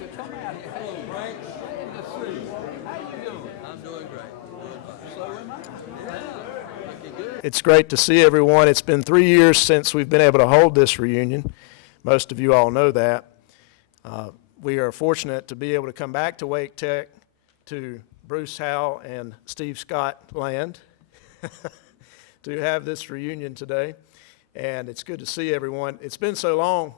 So come out here. Hello, Frank. Good to see you. How you doing? I'm doing great. Doing fine. So am I. Yeah, looking good. It's great to see everyone. It's been 3 years since we've been able to hold this reunion. Most of you all know that. We are fortunate to be able to come back to Wake Tech, to Bruce Howell and Steve Scott land, to have this reunion today. And it's good to see everyone. It's been so long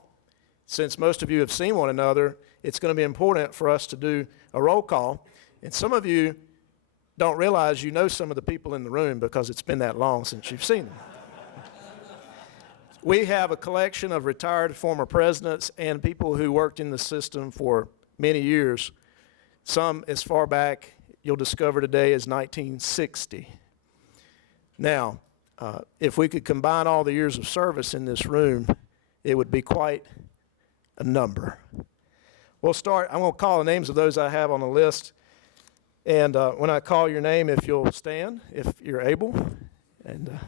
since most of you have seen one another. It's going to be important for us to do a roll call. And some of you don't realize you know some of the people in the room because it's been that long since you've seen them. We have a collection of retired former presidents and people who worked in the system for many years. Some as far back, you'll discover today, as 1960. Now, if we could combine all the years of service in this room, it would be quite a number. We'll start. I'm going to call the names of those I have on the list. And when I call your name, if you'll stand, if you're able, and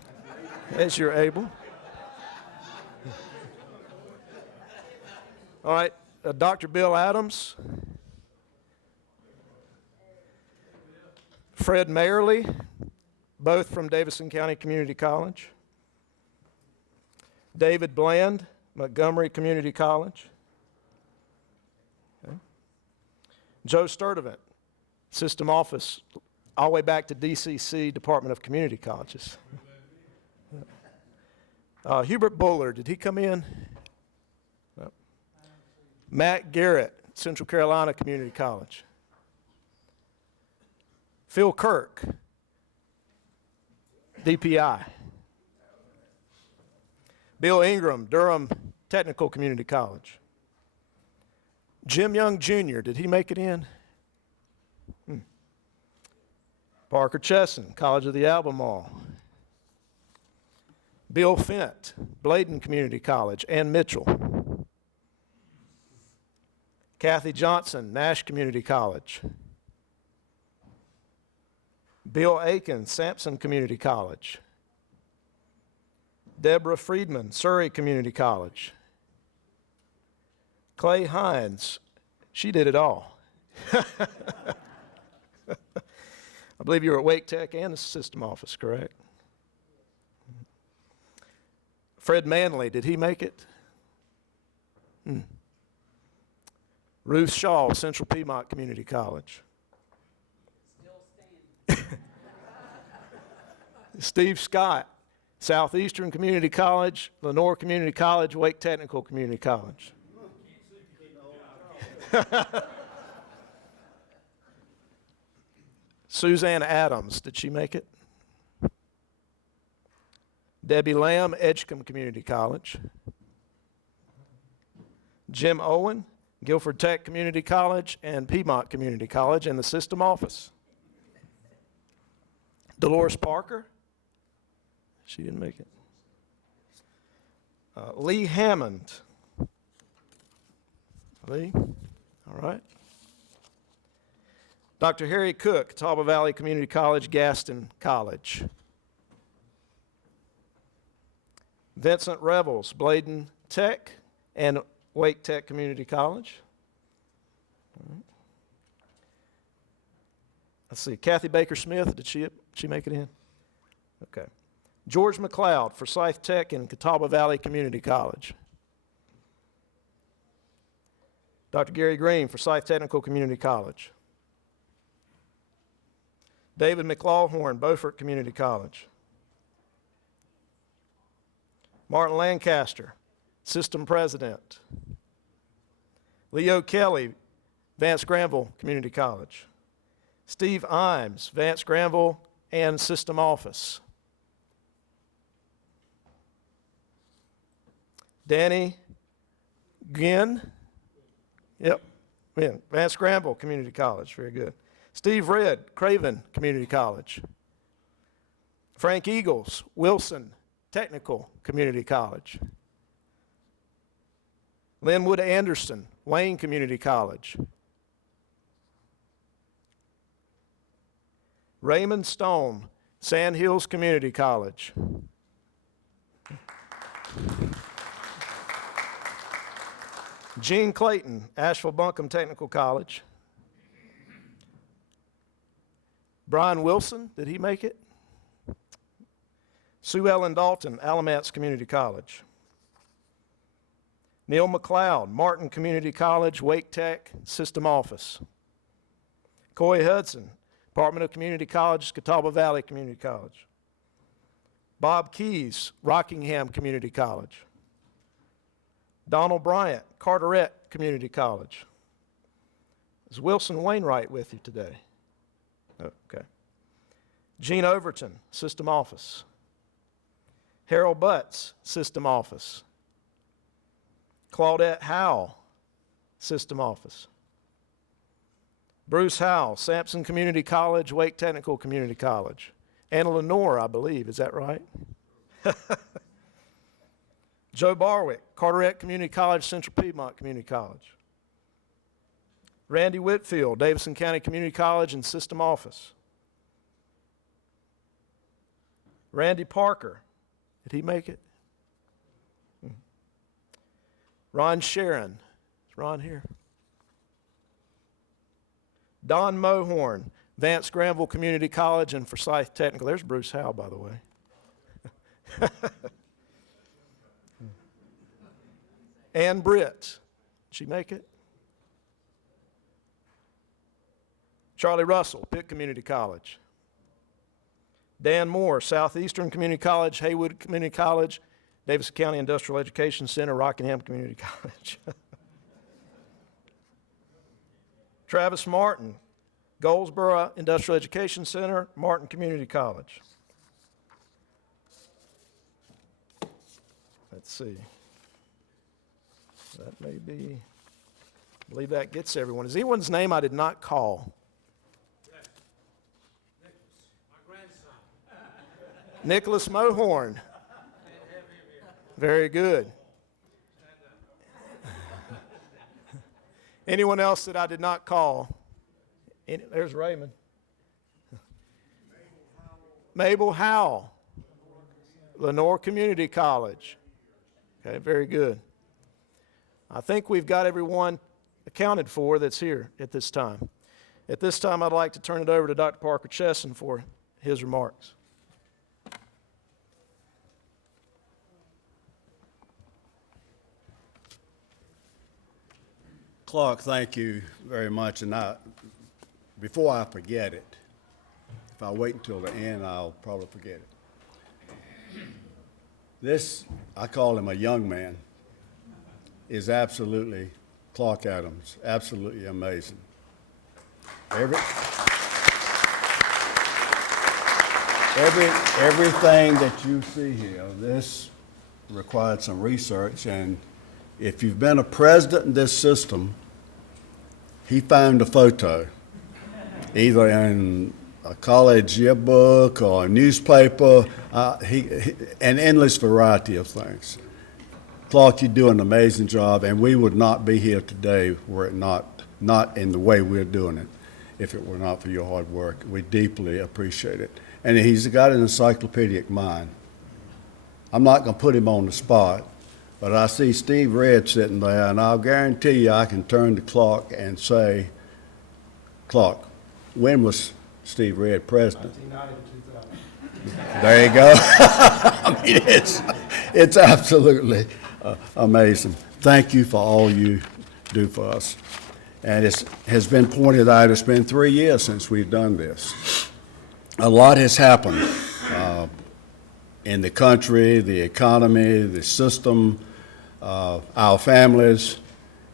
as you're able. All right, Dr. Bill Adams, Fred Mayerly, both from Davison County Community College, David Bland, Montgomery Community College, okay. Joe Sturdivant, System Office, all the way back to DCC, Department of Community Colleges. Hubert Bullard, did he come in? No. Matt Garrett, Central Carolina Community College. Phil Kirk, DPI. Bill Ingram, Durham Technical Community College. Jim Young Jr., did he make it in? Parker Chesson, College of the Albemarle. Bill Fent, Bladen Community College, and Mitchell. Kathy Johnson, Nash Community College. Bill Aiken, Sampson Community College. Deborah Friedman, Surrey Community College. Clay Hines, she did it all. I believe you were at Wake Tech and the system office, correct? Fred Manley, did he make it? Ruth Shaw, Central Piedmont Community College. Still standing. Steve Scott, Southeastern Community College, Lenore Community College, Wake Technical Community College. Suzanne Adams, did she make it? Debbie Lamb, Edgecombe Community College. Jim Owen, Guilford Tech Community College and Piedmont Community College and the system office. Dolores Parker, she didn't make it. Lee Hammond. Lee, all right. Dr. Harry Cook, Catawba Valley Community College, Gaston College. Vincent Revels, Bladen Tech and Wake Tech Community College. All right. Let's see, Kathy Baker Smith, did she make it in? Okay. George McLeod, Forsyth Tech and Catawba Valley Community College. Dr. Gary Green, Forsyth Technical Community College. David McLawhorn, Beaufort Community College. Martin Lancaster, System President. Leo Kelly, Vance Granville Community College. Steve Imes, Vance Granville and System Office. Danny Gwynn, yep, Vance Granville Community College, very good. Steve Redd, Craven Community College. Frank Eagles, Wilson Technical Community College. Linwood Anderson, Wayne Community College. Raymond Stone, Sand Hills Community College. Gene Clayton, Asheville Buncombe Technical College. Brian Wilson, did he make it? Sue Ellen Dalton, Alamance Community College. Neil McLeod, Martin Community College, Wake Tech, System Office. Coy Hudson, Department of Community College, Catawba Valley Community College. Bob Keys, Rockingham Community College. Donald Bryant, Carteret Community College. Is Wilson Wainwright with you today? Oh, okay. Gene Overton, System Office. Harold Butts, System Office. Claudette Howell, System Office. Bruce Howell, Sampson Community College, Wake Technical Community College. Anna Lenore, I believe, is that right? Joe Barwick, Carteret Community College, Central Piedmont Community College. Randy Whitfield, Davidson County Community College and System Office. Randy Parker, did he make it? Ron Sharon, is Ron here? Don Mohorn, Vance Granville Community College and Forsyth Technical. There's Bruce Howe, by the way. Ann Britt, did she make it? Charlie Russell, Pitt Community College. Dan Moore, Southeastern Community College, Haywood Community College, Davidson County Industrial Education Center, Rockingham Community College. Travis Martin, Goldsboro Industrial Education Center, Martin Community College. Let's see. That may be, I believe that gets everyone. Is anyone's name I did not call? Yes. Nicholas, my grandson. Nicholas Mohorn. Very good. Anyone else that I did not call? There's Raymond. Mabel Howell. Lenore Community College. Okay, very good. I think we've got everyone accounted for that's here at this time. At this time, I'd like to turn it over to Dr. Parker Chesson for his remarks. Clark, thank you very much. And before I forget it, if I wait until the end, I'll probably forget it. This, I call him a young man, is absolutely, Clark Adams, absolutely amazing. Everything that you see here, this required some research, and if you've been a president in this system, he found a photo, either in a college yearbook or a newspaper, an endless variety of things. Clark, you do an amazing job, and we would not be here today were it not in the way we're doing it, if it were not for your hard work. We deeply appreciate it. And he's got an encyclopedic mind. I'm not going to put him on the spot, but I see Steve Red sitting there, and I'll guarantee you I can turn to Clark and say, Clark, when was Steve Red president? 1990 to 2000. There you go. I mean, it's absolutely amazing. Thank you for all you do for us. And it has been pointed out, it's been 3 years since we've done this. A lot has happened in the country, the economy, the system, our families.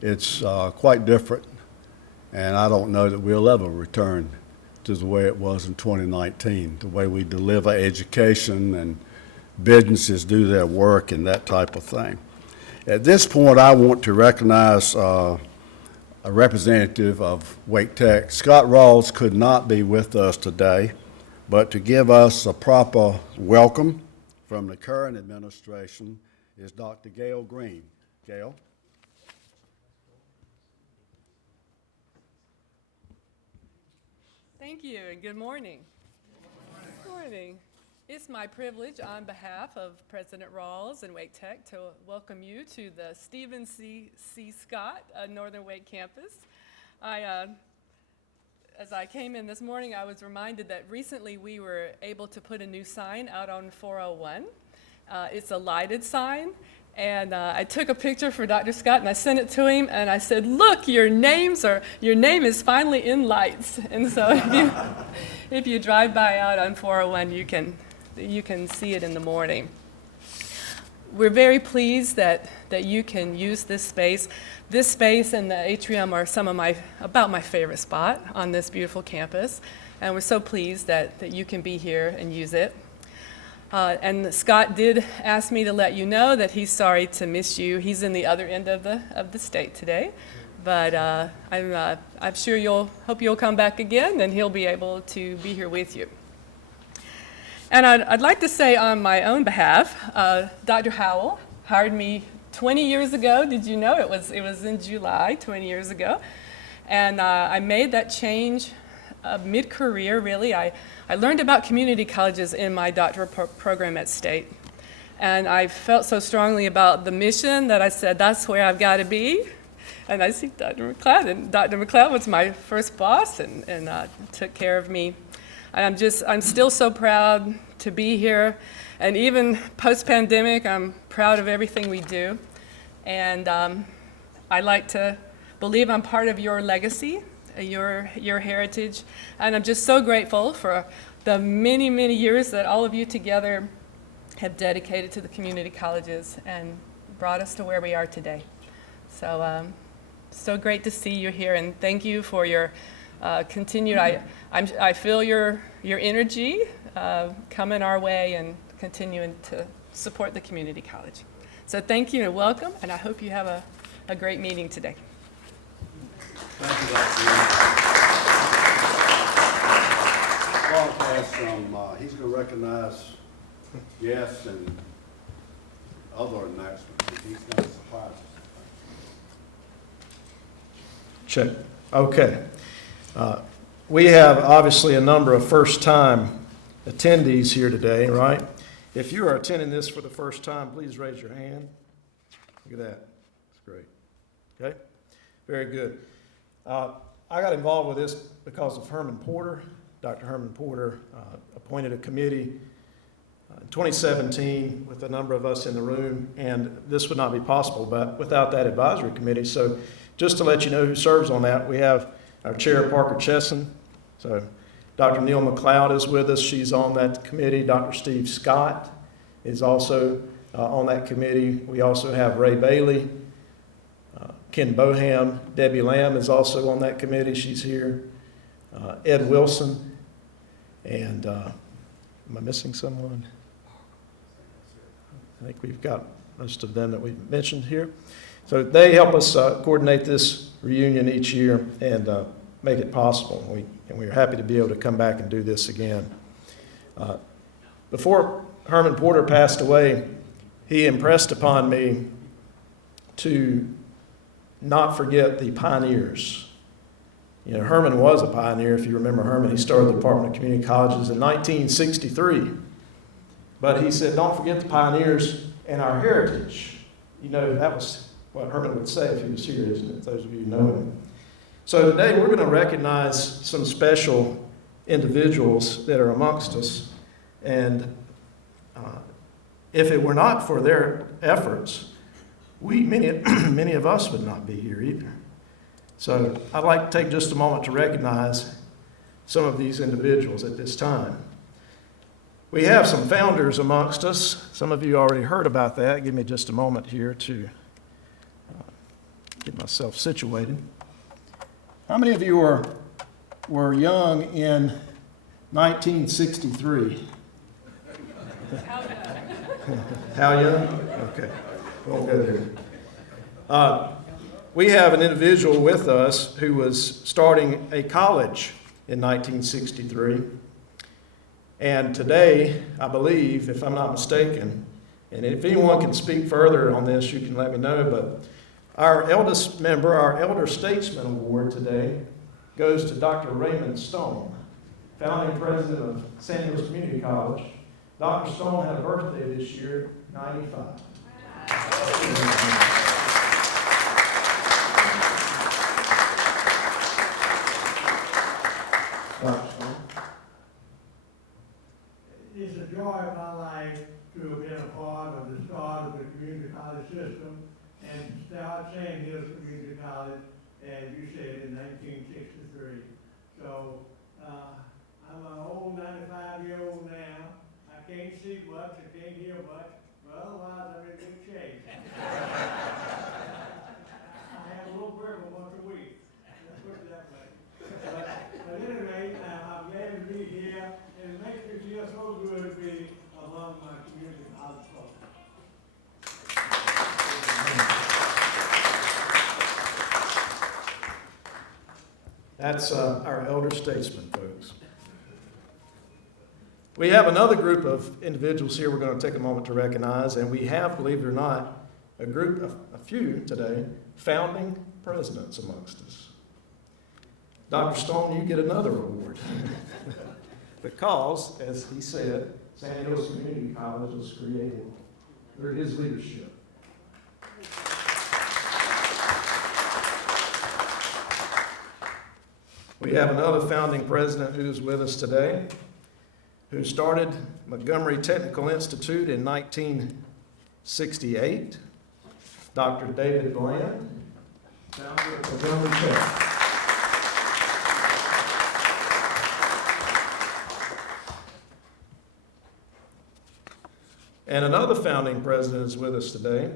It's quite different, and I don't know that we'll ever return to the way it was in 2019, the way we deliver education and businesses do their work and that type of thing. At this point, I want to recognize a representative of Wake Tech. Scott Rawls could not be with us today, but to give us a proper welcome from the current administration is Dr. Gail Green. Gail? Thank you, and good morning. Good morning. It's my privilege on behalf of President Rawls and Wake Tech to welcome you to the Stephen C. Scott Northern Wake campus. As I came in this morning, I was reminded that recently we were able to put a new sign out on 401. It's a lighted sign, and I took a picture for Dr. Scott and I sent it to him, and I said, "Look, your name is finally in lights." And so if you drive by out on 401, you can see it in the morning. We're very pleased that you can use this space. This space and the atrium are about my favorite spot on this beautiful campus, and we're so pleased that you can be here and use it. And Scott did ask me to let you know that he's sorry to miss you. He's in the other end of the state today, but I'm sure hope you'll come back again, and he'll be able to be here with you. And I'd like to say on my own behalf, Dr. Howell hired me 20 years ago. Did you know? It was in July 20 years ago. And I made that change mid-career, really. I learned about community colleges in my doctoral program at State. And I felt so strongly about the mission that I said, that's where I've got to be. And I see Dr. McLeod, and Dr. McLeod was my first boss and took care of me. And I'm still so proud to be here. And even post-pandemic, I'm proud of everything we do. And I like to believe I'm part of your legacy, your heritage. And I'm just so grateful for the many, many years that all of you together have dedicated to the community colleges and brought us to where we are today. So great to see you here, and thank you for your continued, I feel your energy coming our way and continuing to support the community college. So thank you and welcome, and I hope you have a great meeting today. Thank you, Dr. Clark has he's going to recognize guests and other announcements. He's got surprises. Check. Okay. We have obviously a number of first-time attendees here today, right? If you are attending this for the first time, please raise your hand. Look at that. That's great. Okay? Very good. I got involved with this because of Herman Porter. Dr. Herman Porter appointed a committee in 2017 with a number of us in the room, and this would not be possible without that advisory committee. So just to let you know who serves on that, we have our chair, Parker Chesson. So Dr. Neil McLeod is with us. She's on that committee. Dr. Steve Scott is also on that committee. We also have Ray Bailey, Ken Boham. Debbie Lamb is also on that committee. She's here. Ed Wilson. And am I missing someone? I think we've got most of them that we've mentioned here. So they help us coordinate this reunion each year and make it possible. And we're happy to be able to come back and do this again. Before Herman Porter passed away, he impressed upon me to not forget the pioneers. You know, Herman was a pioneer. If you remember Herman, he started the Department of Community Colleges in 1963. But he said, don't forget the pioneers and our heritage. You know, that was what Herman would say if he was here, isn't it? Those of you who know him. So today we're going to recognize some special individuals that are amongst us. And if it were not for their efforts, many of us would not be here either. So I'd like to take just a moment to recognize some of these individuals at this time. We have some founders amongst us. Some of you already heard about that. Give me just a moment here to get myself situated. How many of you were young in 1963? How young? Okay, won't go there. We have an individual with us who was starting a college in 1963. And today, I believe, if I'm not mistaken, and if anyone can speak further on this, you can let me know, but our eldest member, our Elder Statesman Award today, goes to Dr. Raymond Stone, founding president of San Luis Community College, Dr. Stone had a birthday this year, 95. Dr. Stone. It's a joy of my life to have been a part of the start of the community college system and to start Sand Hills Community College, as you said, in 1963. So, I'm an old 95-year-old now. I can't see much, I can't hear much, but otherwise I'm in good shape. I have a little burger once a week. Let's put it that way. But anyway, I'm glad to be here, and it makes me feel so good to be among my community college folks. That's our elder statesman, folks. We have another group of individuals here we're going to take a moment to recognize, and we have, believe it or not, a few today, founding presidents amongst us. Dr. Stone, you get another award. Because, as he said, Sand Hills Community College was created through his leadership. We have another founding president who's with us today, who started Montgomery Technical Institute in 1968, Dr. David Bland, founder of Montgomery Tech. And another founding president is with us today.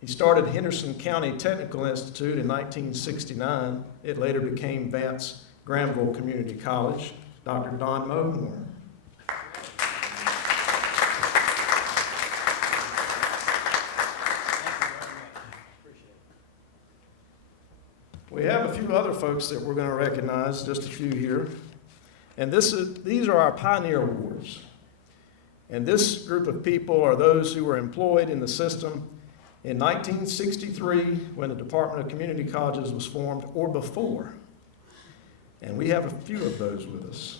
He started Henderson County Technical Institute in 1969. It later became Vance Granville Community College, Dr. Don Mohmore. We have a few other folks that we're going to recognize, just a few here. And these are our Pioneer Awards. And this group of people are those who were employed in the system in 1963 when the Department of Community Colleges was formed, or before. And we have a few of those with us.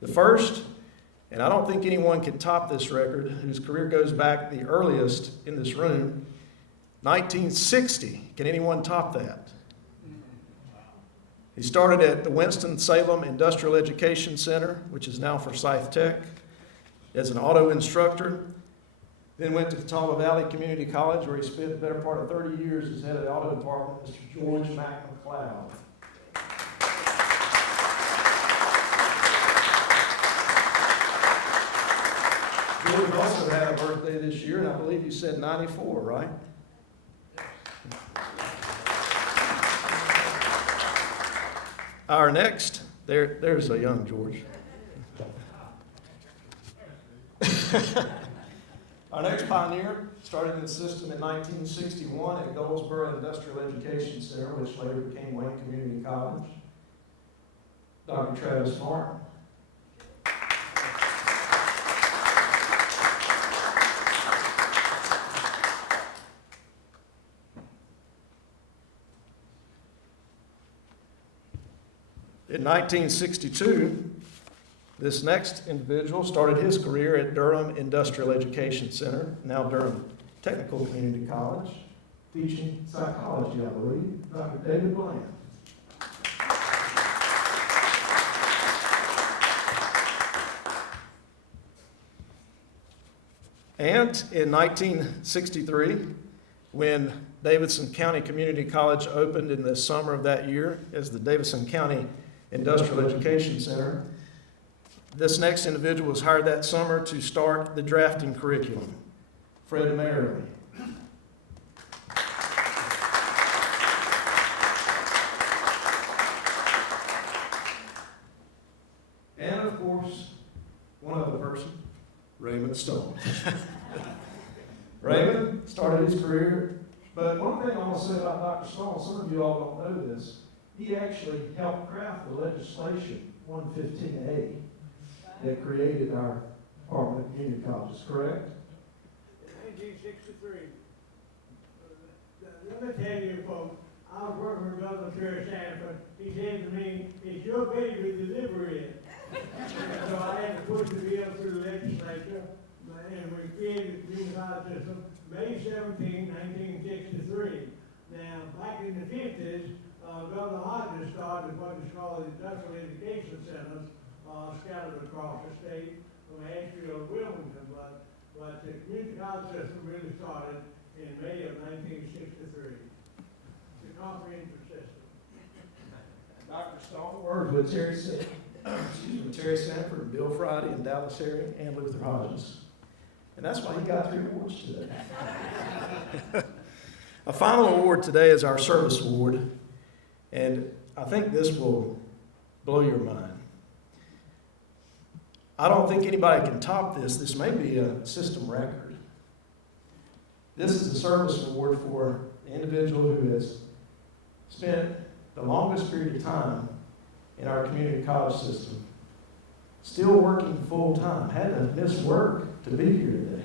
The first, and I don't think anyone can top this record, whose career goes back the earliest in this room, 1960. Can anyone top that? He started at the Winston-Salem Industrial Education Center, which is now Forsyth Tech, as an auto instructor, then went to Catawba Valley Community College, where he spent the better part of 30 years as head of the auto department, Mr. George McLeod. George also had a birthday this year, and I believe you said 94, right? Our next, there's a young George. Our next pioneer started in the system in 1961 at Goldsboro Industrial Education Center, which later became Wayne Community College. Dr. Travis Martin. In 1962, this next individual started his career at Durham Industrial Education Center, now Durham Technical Community College, teaching psychology, I believe, Dr. David Bland. And in 1963, when Davidson County Community College opened in the summer of that year as the Davidson County Industrial Education Center, this next individual was hired that summer to start the drafting curriculum, Fred Merrily. And of course, one other person, Raymond Stone. Raymond started his career, but one thing I want to say about Dr. Stone, some of you all don't know this, he actually helped craft the legislation 115A that created our Department of Community Colleges, correct? In 1963. Let me tell you, folks, I was working with Governor Terry Sanford. He said to me, "Is your baby delivery?" So I had to push the bill through the legislature, and we created the community college system May 17, 1963. Now, back in the 50s, Governor Hodges started what is called the industrial education centers scattered across the state from Asheville to Wilmington, but the community college system really started in May of 1963. It's a comprehensive system. Dr. Stone worked with Terry Sanford, Bill Friday, and Dallas Harry, and Luther Hodges. And that's why he got 3 awards today. A final award today is our service award, and I think this will blow your mind. I don't think anybody can top this. This may be a system record. This is a service award for the individual who has spent the longest period of time in our community college system, still working full-time, had to miss work to be here today.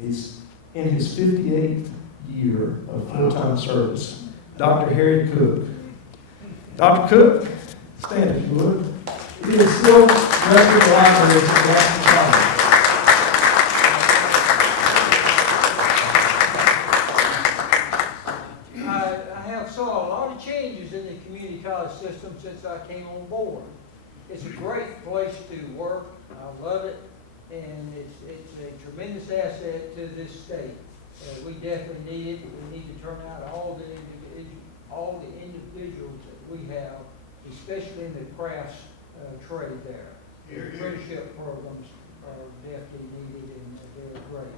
He's in his 58th year of full-time service. Dr. Harry Cook. Dr. Cook, stand if you would. He is still director of the library at Jackson College. I have saw a lot of changes in the community college system since I came on board. It's a great place to work. I love it, and it's a tremendous asset to this state. We definitely need it. We need to turn out all the individuals that we have, especially in the crafts trade there. The apprenticeship programs are definitely needed, and they're great.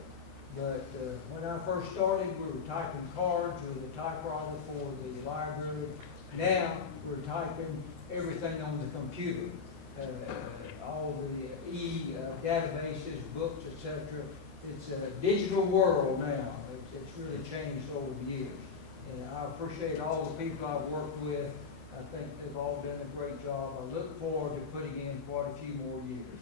But when I first started, we were typing cards with a typewriter for the library. Now we're typing everything on the computer, all the databases, books, etc. It's a digital world now. It's really changed over the years. And I appreciate all the people I've worked with. I think they've all done a great job. I look forward to putting in quite a few more years.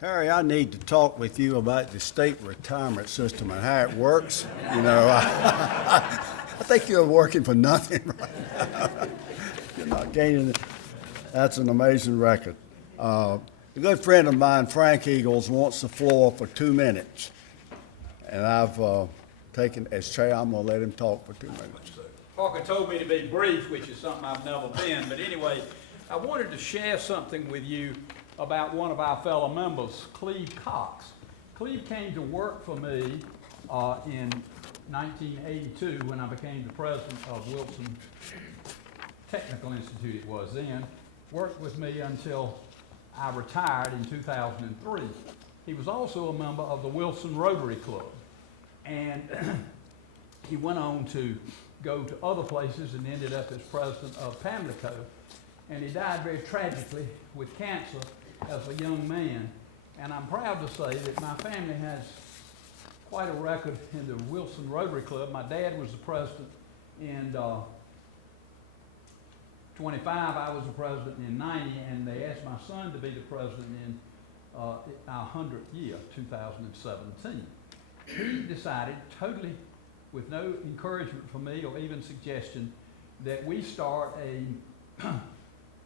Harry, I need to talk with you about the state retirement system and how it works. You know, I think you're working for nothing right now. You're not gaining. That's an amazing record. A good friend of mine, Frank Eagles, wants the floor for 2 minutes. And I've taken, as chair, I'm going to let him talk for 2 minutes. Parker told me to be brief, which is something I've never been. But anyway, I wanted to share something with you about one of our fellow members, Cleve Cox. Cleve came to work for me in 1982 when I became the president of Wilson Technical Institute, it was then. Worked with me until I retired in 2003. He was also a member of the Wilson Rotary Club. And he went on to go to other places and ended up as president of Pamlico. And he died very tragically with cancer as a young man. And I'm proud to say that my family has quite a record in the Wilson Rotary Club. My dad was the president in 25, I was the president in 90, and they asked my son to be the president in our 100th year, 2017. He decided, totally with no encouragement from me or even suggestion, that we start a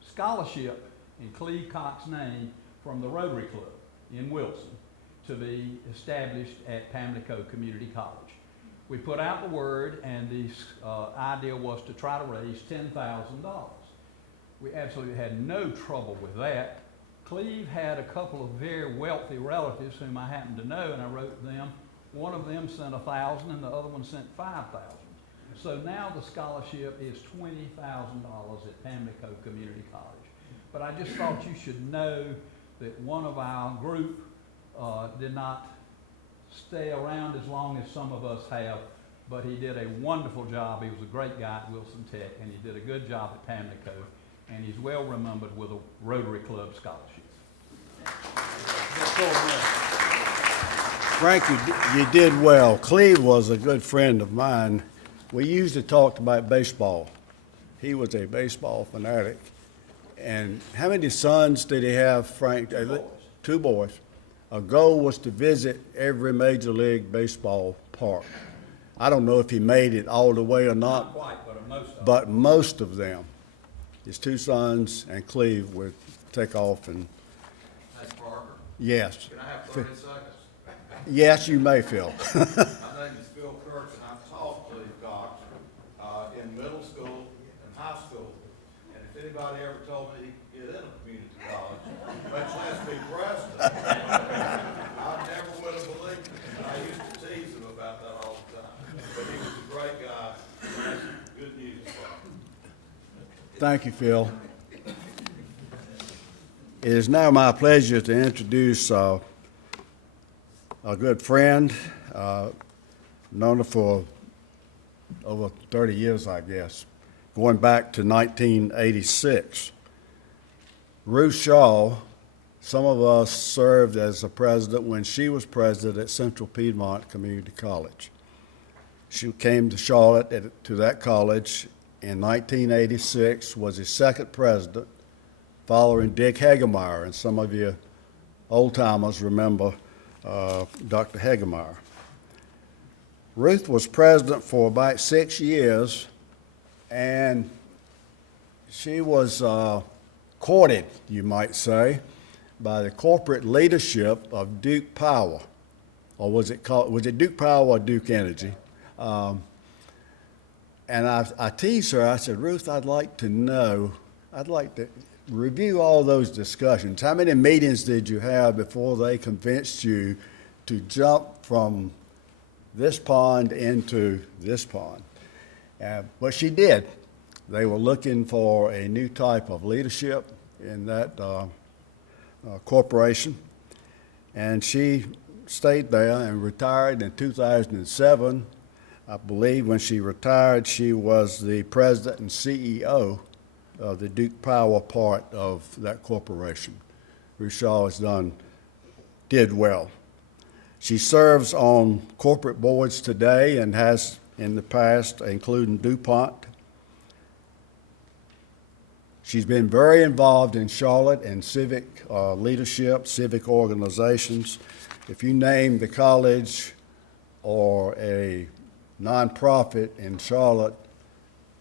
scholarship in Cleve Cox's name from the Rotary Club in Wilson to be established at Pamlico Community College. We put out the word, and the idea was to try to raise $10,000. We absolutely had no trouble with that. Cleve had a couple of very wealthy relatives whom I happened to know, and I wrote them. One of them sent $1,000 and the other one sent $5,000. So now the scholarship is $20,000 at Pamlico Community College. But I just thought you should know that one of our group did not stay around as long as some of us have, but he did a wonderful job. He was a great guy at Wilson Tech, and he did a good job at Pamlico, and he's well remembered with a Rotary Club scholarship. Frank, you did well. Cleve was a good friend of mine. We usually talked about baseball. He was a baseball fanatic. And how many sons did he have, Frank? 2 boys. 2 boys. a goal was to visit every Major League Baseball park. I don't know if he made it all the way or Not not, quite, but most of them. but most of them. His two sons and Cleve would take off and, Hey, Parker, yes. can I have 30 seconds? Yes, you may, Phil. My name is Phil Kurtz, and I've taught Cleve Cox in middle school and high school. And if anybody ever told me he could get in a community college, much less be president, I never would have believed it. And I used to tease him about that all the time. But he was a great guy, and that's good news for him. Thank you, Phil. It is now my pleasure to introduce a good friend, known her for over 30 years, I guess, going back to 1986. Ruth Shaw, some of us served as a president when she was president at Central Piedmont Community College. She came to Charlotte to that college in 1986, was his second president, following Dick Hagemeyer, and some of you old-timers remember Dr. Hagemeyer. Ruth was president for about 6 years, and she was courted, you might say, by the corporate leadership of Duke Power, or was it Duke Power or Duke Energy? And I teased her, I said, Ruth, I'd like to review all those discussions. How many meetings did you have before they convinced you to jump from this pond into this pond? But she did. They were looking for a new type of leadership in that corporation. And she stayed there and retired in 2007. I believe when she retired, she was the president and CEO of the Duke Power part of that corporation. Ruth Shaw did well. She serves on corporate boards today and has in the past, including DuPont. She's been very involved in Charlotte and civic leadership, civic organizations. If you name the college or a nonprofit in Charlotte,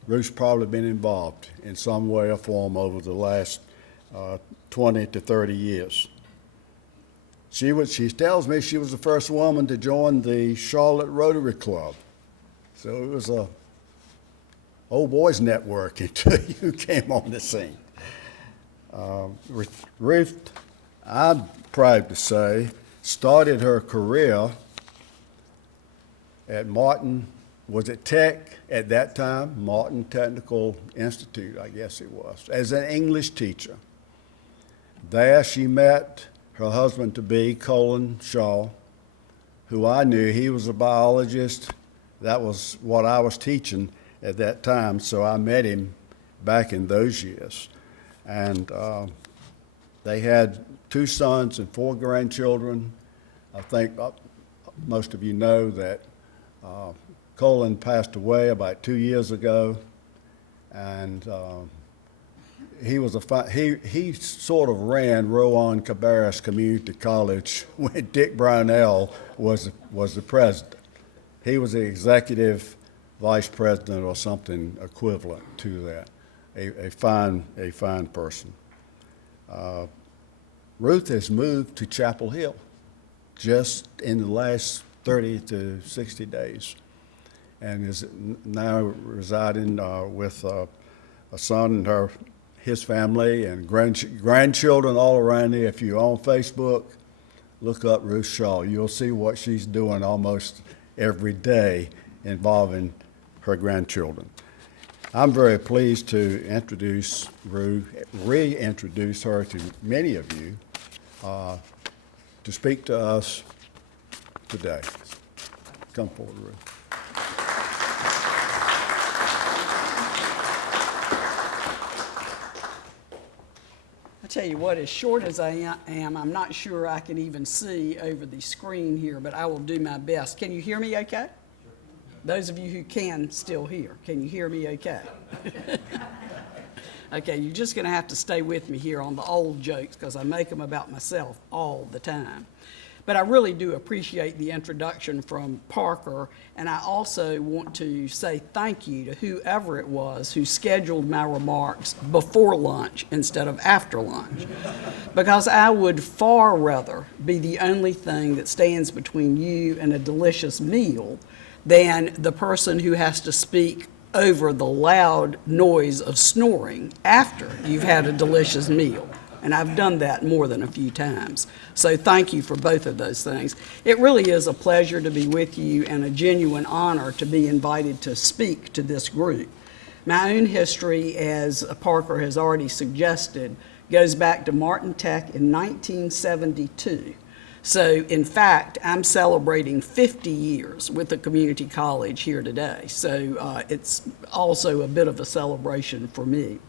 Ruth's probably been involved in some way or form over the last 20 to 30 years. She tells me she was the first woman to join the Charlotte Rotary Club. So it was a old boys network until you came on the scene. Ruth, I'm proud to say, started her career at Martin, was it Tech at that time? Martin Technical Institute, I guess it was, as an English teacher. There she met her husband-to-be, Colin Shaw, who I knew. He was a biologist. That was what I was teaching at that time, so I met him back in those years. And they had 2 sons and 4 grandchildren. I think most of you know that Colin passed away about 2 years ago, and he sort of ran Rowan Cabarrus Community College when Dick Brownell was the president. He was the executive vice president or something equivalent to that. A fine person. Ruth has moved to Chapel Hill just in the last 30 to 60 days, and is now residing with a son and his family and grandchildren all around here. If you're on Facebook, look up Ruth Shaw. You'll see what she's doing almost every day involving her grandchildren. I'm very pleased to introduce Ruth, reintroduce her to many of you to speak to us today. Come forward, Ruth. I tell you what, as short as I am, I'm not sure I can even see over the screen here, but I will do my best. Can you hear me okay? Those of you who can still hear, can you hear me okay? Okay, you're just gonna have to stay with me here on the old jokes, because I make them about myself all the time. But I really do appreciate the introduction from Parker, and I also want to say thank you to whoever it was who scheduled my remarks before lunch instead of after lunch, because I would far rather be the only thing that stands between you and a delicious meal than the person who has to speak over the loud noise of snoring after you've had a delicious meal. And I've done that more than a few times. So thank you for both of those things. It really is a pleasure to be with you and a genuine honor to be invited to speak to this group. My own history, as Parker has already suggested, goes back to Martin Tech in 1972. So in fact, I'm celebrating 50 years with the community college here today. So it's also a bit of a celebration for me.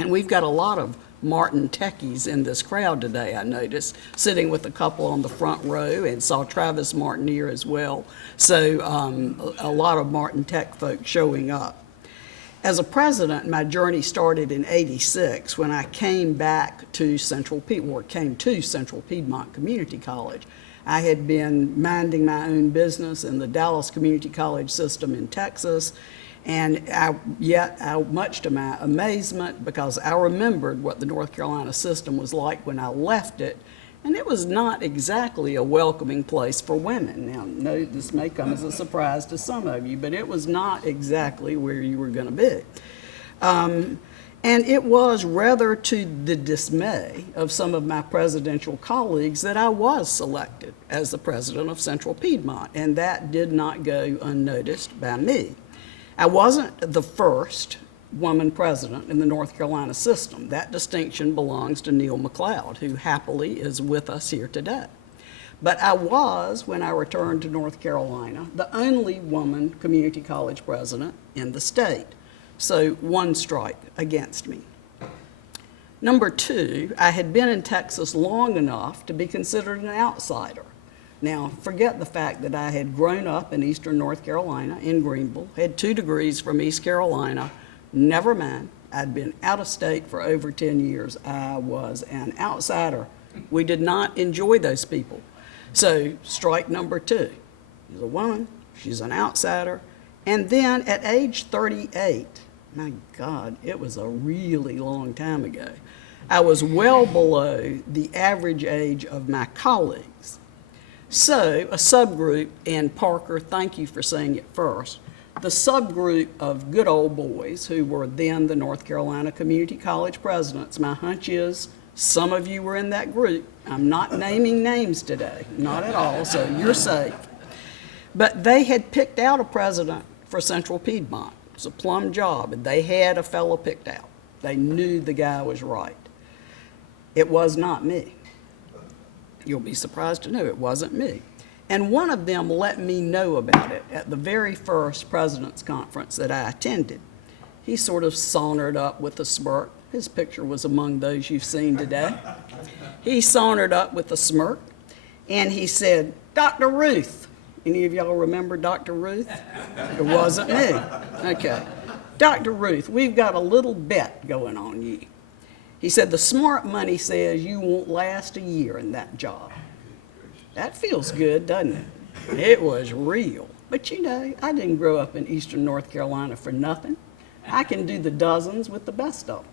And we've got a lot of Martin Techies in this crowd today, I noticed, sitting with a couple on the front row, and saw Travis Martin here as well. So a lot of Martin Tech folks showing up. As a president, my journey started in '86 when I came back to Central Piedmont Community College. I had been minding my own business in the Dallas Community College system in Texas, and much to my amazement, because I remembered what the North Carolina system was like when I left it, and it was not exactly a welcoming place for women. Now, no, this may come as a surprise to some of you, but it was not exactly where you were going to be. And it was rather to the dismay of some of my presidential colleagues that I was selected as the president of Central Piedmont, and that did not go unnoticed by me. I wasn't the first woman president in the North Carolina system. That distinction belongs to Neil McLeod, who happily is with us here today. But I was, when I returned to North Carolina, the only woman community college president in the state. So one strike against me. Number two, I had been in Texas long enough to be considered an outsider. Now, forget the fact that I had grown up in eastern North Carolina, in Greenville, had 2 degrees from East Carolina. Never mind, I'd been out of state for over 10 years. I was an outsider. We did not enjoy those people. So, strike number 2. She's a woman, she's an outsider. And then at age 38, my God, it was a really long time ago, I was well below the average age of my colleagues. So a subgroup, and Parker, thank you for saying it first, the subgroup of good old boys who were then the North Carolina Community College presidents, my hunch is some of you were in that group. I'm not naming names today, not at all, so you're safe. But they had picked out a president for Central Piedmont. It was a plum job, and they had a fellow picked out. They knew the guy was right. It was not me. You'll be surprised to know it wasn't me. And one of them let me know about it at the very first president's conference that I attended. He sort of sauntered up with a smirk. His picture was among those you've seen today. He sauntered up with a smirk, and he said, "Dr. Ruth." Any of y'all remember Dr. Ruth? It wasn't me. Okay. "Dr. Ruth, we've got a little bet going on you." He said, "The smart money says you won't last a year in that job." That feels good, doesn't it? It was real. But you know, I didn't grow up in eastern North Carolina for nothing. I can do the dozens with the best of them.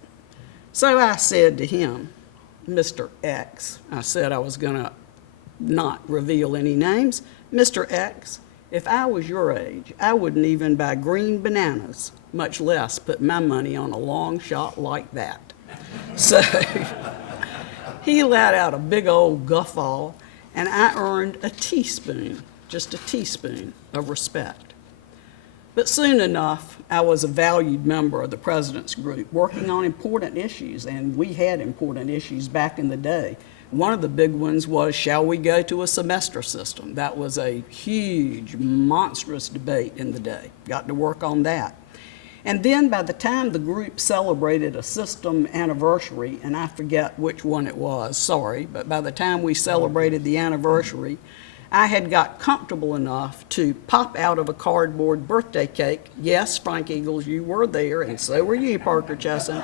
So I said to him, "Mr. X," I said I was going to not reveal any names, "Mr. X, if I was your age, I wouldn't even buy green bananas, much less put my money on a long shot like that." So he let out a big old guffaw, and I earned a teaspoon, just a teaspoon of respect. But soon enough, I was a valued member of the president's group, working on important issues, and we had important issues back in the day. One of the big ones was, shall we go to a semester system? That was a huge, monstrous debate in the day. Got to work on that. And then by the time the group celebrated a system anniversary, and I forget which one it was, sorry, but by the time we celebrated the anniversary, I had got comfortable enough to pop out of a cardboard birthday cake. Yes, Frank Eagles, you were there, and so were you, Parker Chesson,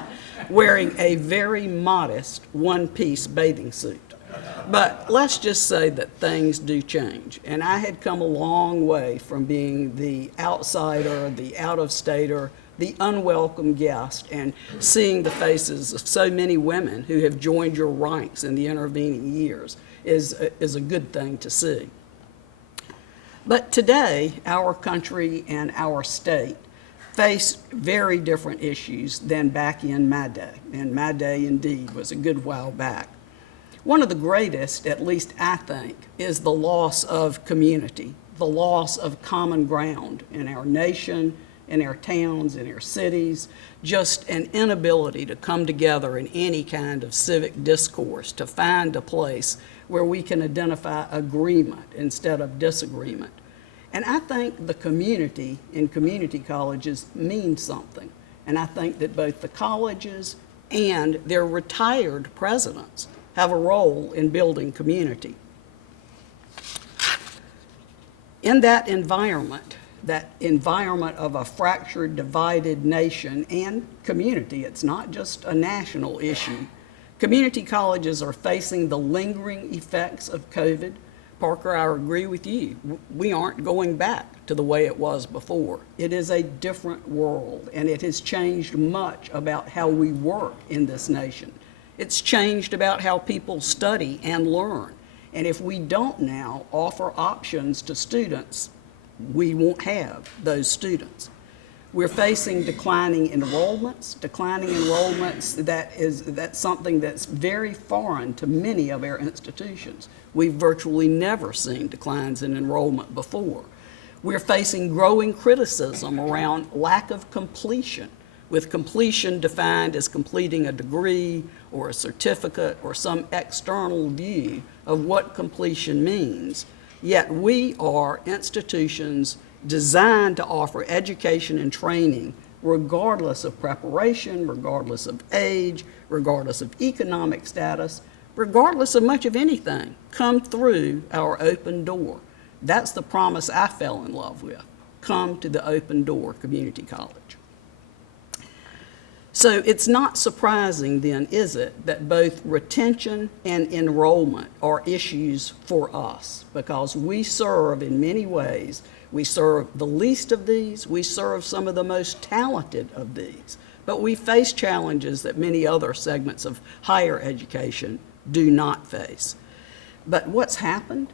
wearing a very modest one-piece bathing suit. But let's just say that things do change, and I had come a long way from being the outsider, the out-of-stater, the unwelcome guest, and seeing the faces of so many women who have joined your ranks in the intervening years is a good thing to see. But today, our country and our state face very different issues than back in my day, and my day indeed was a good while back. One of the greatest, at least I think, is the loss of community, the loss of common ground in our nation, in our towns, in our cities, just an inability to come together in any kind of civic discourse, to find a place where we can identify agreement instead of disagreement. And I think the community in community colleges means something. And I think that both the colleges and their retired presidents have a role in building community. In that environment of a fractured, divided nation and community, it's not just a national issue. Community colleges are facing the lingering effects of COVID. Parker, I agree with you. We aren't going back to the way it was before. It is a different world, and it has changed much about how we work in this nation. It's changed about how people study and learn. And if we don't now offer options to students, we won't have those students. We're facing declining enrollments. That's something that's very foreign to many of our institutions. We've virtually never seen declines in enrollment before. We're facing growing criticism around lack of completion, with completion defined as completing a degree or a certificate or some external view of what completion means. Yet we are institutions designed to offer education and training regardless of preparation, regardless of age, regardless of economic status, regardless of much of anything. Come through our open door. That's the promise I fell in love with. Come to the Open Door Community College. So it's not surprising then, is it, that both retention and enrollment are issues for us, because we serve in many ways. We serve the least of these, we serve some of the most talented of these, but we face challenges that many other segments of higher education do not face. But what's happened?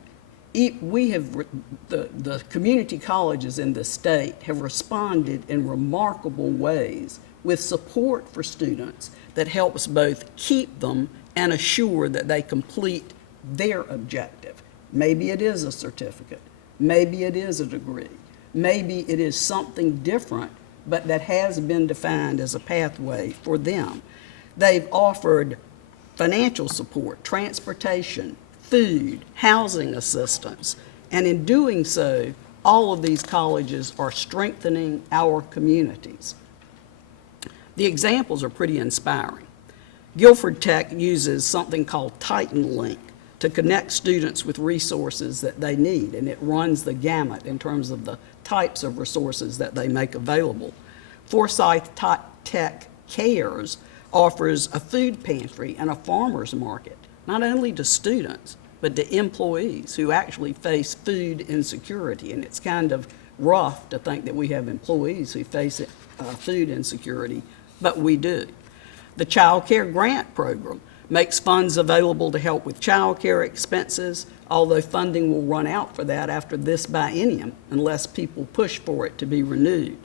The community colleges in the state have responded in remarkable ways with support for students that helps both keep them and assure that they complete their objective. Maybe it is a certificate, maybe it is a degree, maybe it is something different, but that has been defined as a pathway for them. They've offered financial support, transportation, food, housing assistance, and in doing so, all of these colleges are strengthening our communities. The examples are pretty inspiring. Guilford Tech uses something called Titan Link to connect students with resources that they need, and it runs the gamut in terms of the types of resources that they make available. Forsyth Tech Cares offers a food pantry and a farmer's market, not only to students, but to employees who actually face food insecurity. And it's kind of rough to think that we have employees who face food insecurity, but we do. The Child Care Grant Program makes funds available to help with child care expenses, although funding will run out for that after this biennium unless people push for it to be renewed.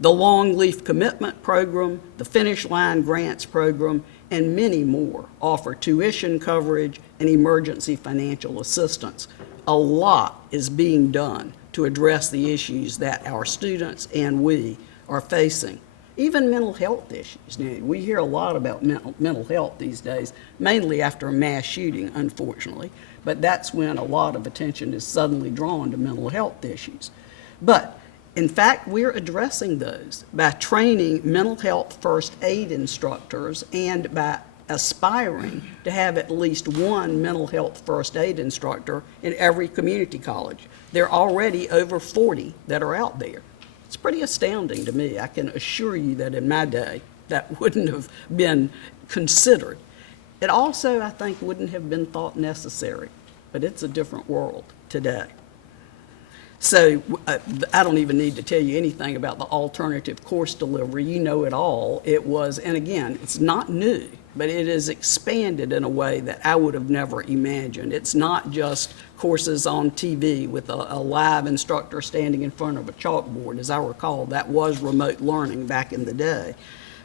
The Long Leaf Commitment Program, the Finish Line Grants Program, and many more offer tuition coverage and emergency financial assistance. A lot is being done to address the issues that our students and we are facing. Even mental health issues. Now, we hear a lot about mental health these days, mainly after a mass shooting, unfortunately, but that's when a lot of attention is suddenly drawn to mental health issues. But in fact, we're addressing those by training mental health first aid instructors and by aspiring to have at least one mental health first aid instructor in every community college. There are already over 40 that are out there. It's pretty astounding to me. I can assure you that in my day, that wouldn't have been considered. It also, I think, wouldn't have been thought necessary, but it's a different world today. So I don't even need to tell you anything about the alternative course delivery. You know it all. It was, and again, it's not new, but it is expanded in a way that I would have never imagined. It's not just courses on TV with a live instructor standing in front of a chalkboard. As I recall, that was remote learning back in the day.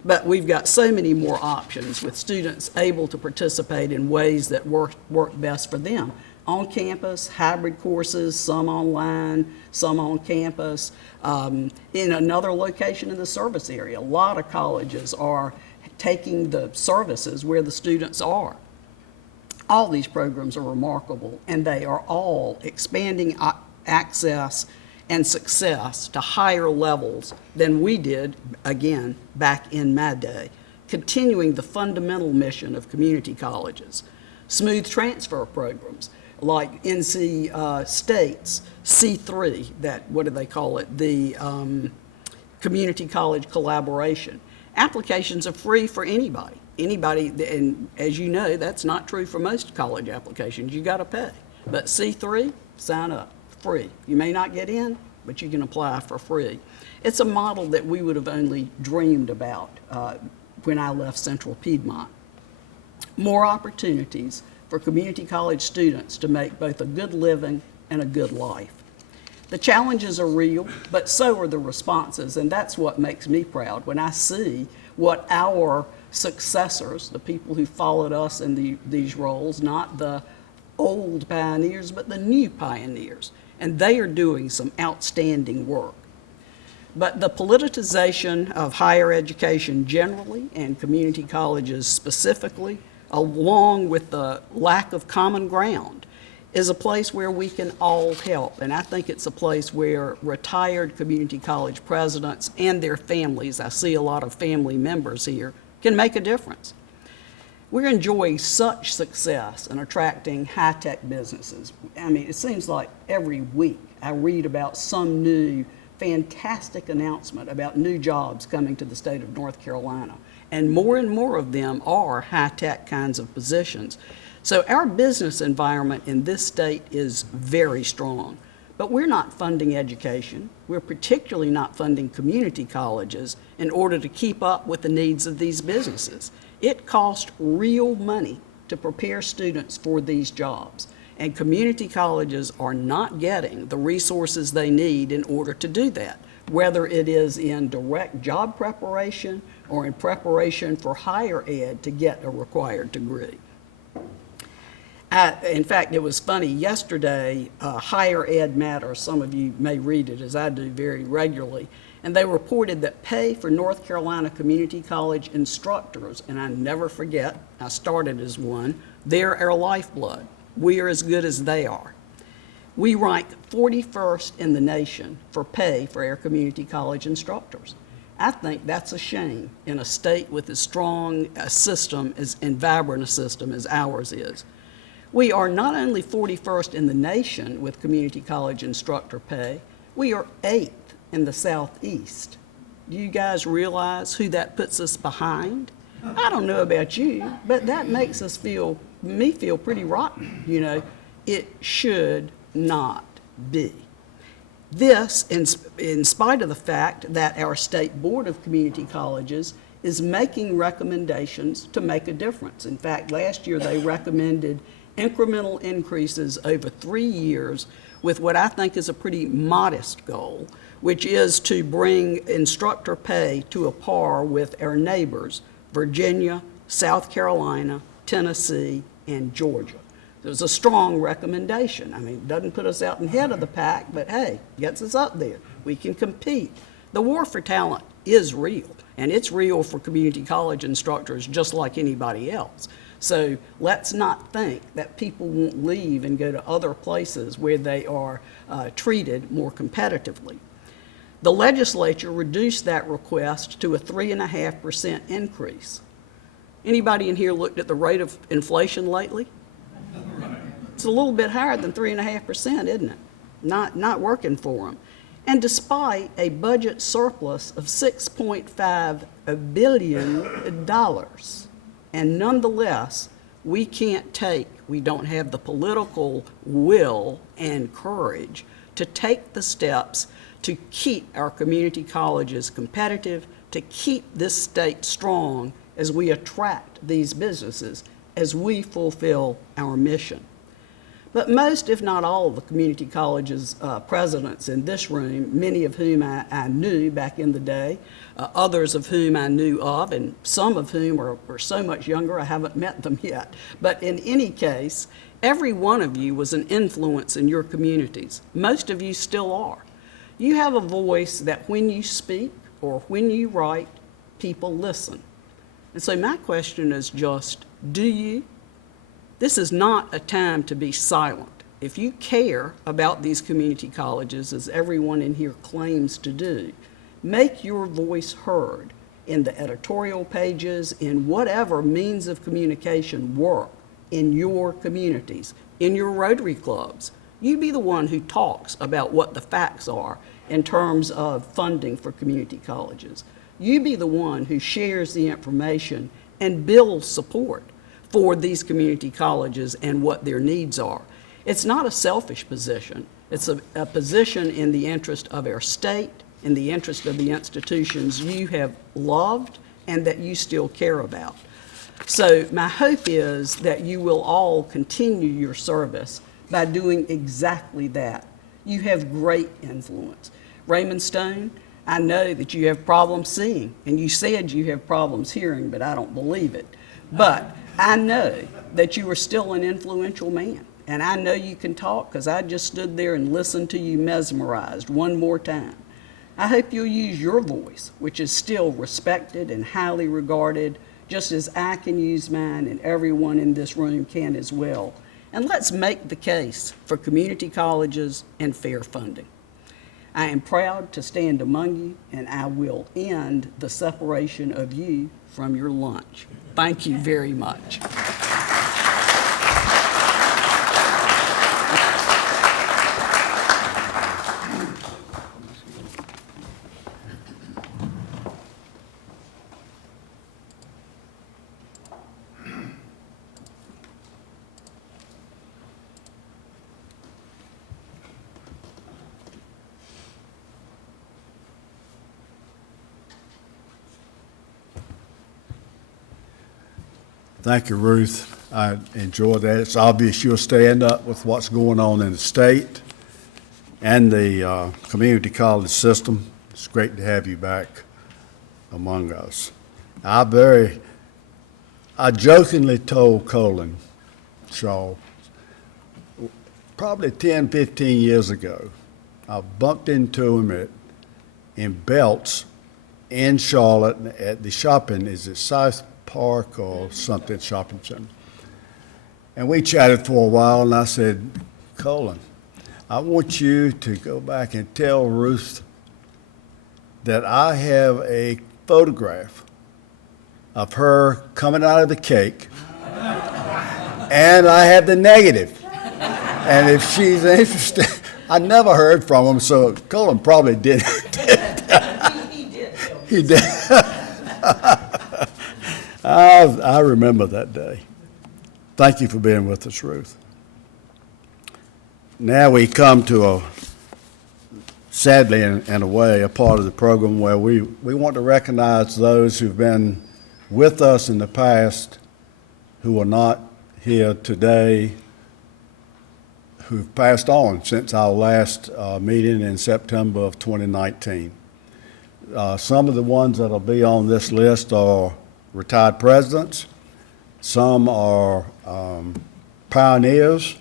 But we've got so many more options with students able to participate in ways that work best for them. On campus, hybrid courses, some online, some on campus, in another location in the service area. A lot of colleges are taking the services where the students are. All these programs are remarkable, and they are all expanding access and success to higher levels than we did, again, back in my day, continuing the fundamental mission of community colleges. Smooth transfer programs like NC State's C3, that, what do they call it, the community college collaboration. Applications are free for anybody. Anybody, and as you know, that's not true for most college applications. You got to pay. But C3, sign up, free. You may not get in, but you can apply for free. It's a model that we would have only dreamed about when I left Central Piedmont. More opportunities for community college students to make both a good living and a good life. The challenges are real, but so are the responses, and that's what makes me proud when I see what our successors, the people who followed us in these roles, not the old pioneers, but the new pioneers, and they are doing some outstanding work. But the politicization of higher education generally and community colleges specifically, along with the lack of common ground, is a place where we can all help. And I think it's a place where retired community college presidents and their families, I see a lot of family members here, can make a difference. We're enjoying such success in attracting high-tech businesses. I mean, it seems like every week I read about some new fantastic announcement about new jobs coming to the state of North Carolina. And more of them are high-tech kinds of positions. So our business environment in this state is very strong. But we're not funding education. We're particularly not funding community colleges in order to keep up with the needs of these businesses. It costs real money to prepare students for these jobs. And community colleges are not getting the resources they need in order to do that, whether it is in direct job preparation or in preparation for higher ed to get a required degree. In fact, it was funny, yesterday, Higher Ed Matters, some of you may read it as I do very regularly, and they reported that pay for North Carolina community college instructors, and I never forget, I started as one, they're our lifeblood. We are as good as they are. We rank 41st in the nation for pay for our community college instructors. I think that's a shame in a state with as strong a system and vibrant a system as ours is. We are not only 41st in the nation with community college instructor pay, we are 8th in the Southeast. Do you guys realize who that puts us behind? I don't know about you, but that makes me feel pretty rotten. You know, it should not be. This, in spite of the fact that our State Board of Community Colleges is making recommendations to make a difference. In fact, last year they recommended incremental increases over 3 years with what I think is a pretty modest goal, which is to bring instructor pay to a par with our neighbors, Virginia, South Carolina, Tennessee, and Georgia. It was a strong recommendation. I mean, it doesn't put us out in head of the pack, but hey, gets us up there. We can compete. The war for talent is real, and it's real for community college instructors just like anybody else. So let's not think that people won't leave and go to other places where they are treated more competitively. The legislature reduced that request to a 3.5% increase. Anybody in here looked at the rate of inflation lately? It's a little bit higher than 3.5%, isn't it? Not working for them. And despite a budget surplus of $6.5 billion, and nonetheless, we don't have the political will and courage to take the steps to keep our community colleges competitive, to keep this state strong as we attract these businesses, as we fulfill our mission. But most, if not all, of the community colleges presidents in this room, many of whom I knew back in the day, others of whom I knew of, and some of whom are so much younger I haven't met them yet. But in any case, every one of you was an influence in your communities. Most of you still are. You have a voice that when you speak or when you write, people listen. And so my question is just, do you? This is not a time to be silent. If you care about these community colleges, as everyone in here claims to do, make your voice heard in the editorial pages, in whatever means of communication work in your communities, in your Rotary clubs. You be the one who talks about what the facts are in terms of funding for community colleges. You be the one who shares the information and builds support for these community colleges and what their needs are. It's not a selfish position. It's a position in the interest of our state, in the interest of the institutions you have loved and that you still care about. So my hope is that you will all continue your service by doing exactly that. You have great influence. Raymond Stone, I know that you have problems seeing, and you said you have problems hearing, but I don't believe it. But I know that you are still an influential man, and I know you can talk because I just stood there and listened to you mesmerized one more time. I hope you'll use your voice, which is still respected and highly regarded, just as I can use mine and everyone in this room can as well. And let's make the case for community colleges and fair funding. I am proud to stand among you, and I will end the separation of you from your lunch. Thank you very much. Thank you, Ruth. I enjoyed that. It's obvious you'll stand up with what's going on in the state and the community college system. It's great to have you back among us. I jokingly told Colin Shaw, probably 10, 15 years ago, I bumped into him in Belts in Charlotte at the shopping, is it South Park or something, shopping center. And we chatted for a while, and I said, Colin, I want you to go back and tell Ruth that I have a photograph of her coming out of the cake, and I have the negative. And if she's interested, I never heard from him, so Colin probably did. He did. He did. I remember that day. Thank you for being with us, Ruth. Now we come to sadly in a way, a part of the program where we want to recognize those who've been with us in the past who are not here today, who've passed on since our last meeting in September of 2019. Some of the ones that'll be on this list are retired presidents. Some are pioneers.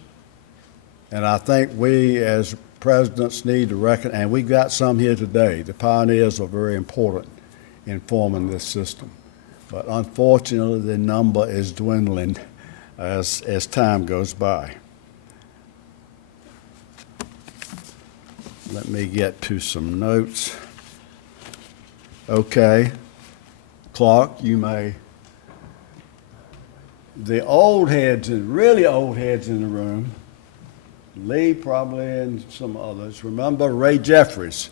And I think we as presidents need to recognize, and we've got some here today. The pioneers are very important in forming this system. But unfortunately, the number is dwindling as time goes by. Let me get to some notes. Okay. Clark, you may the old heads, and really old heads in the room, Lee probably and some others, remember Ray Jeffries,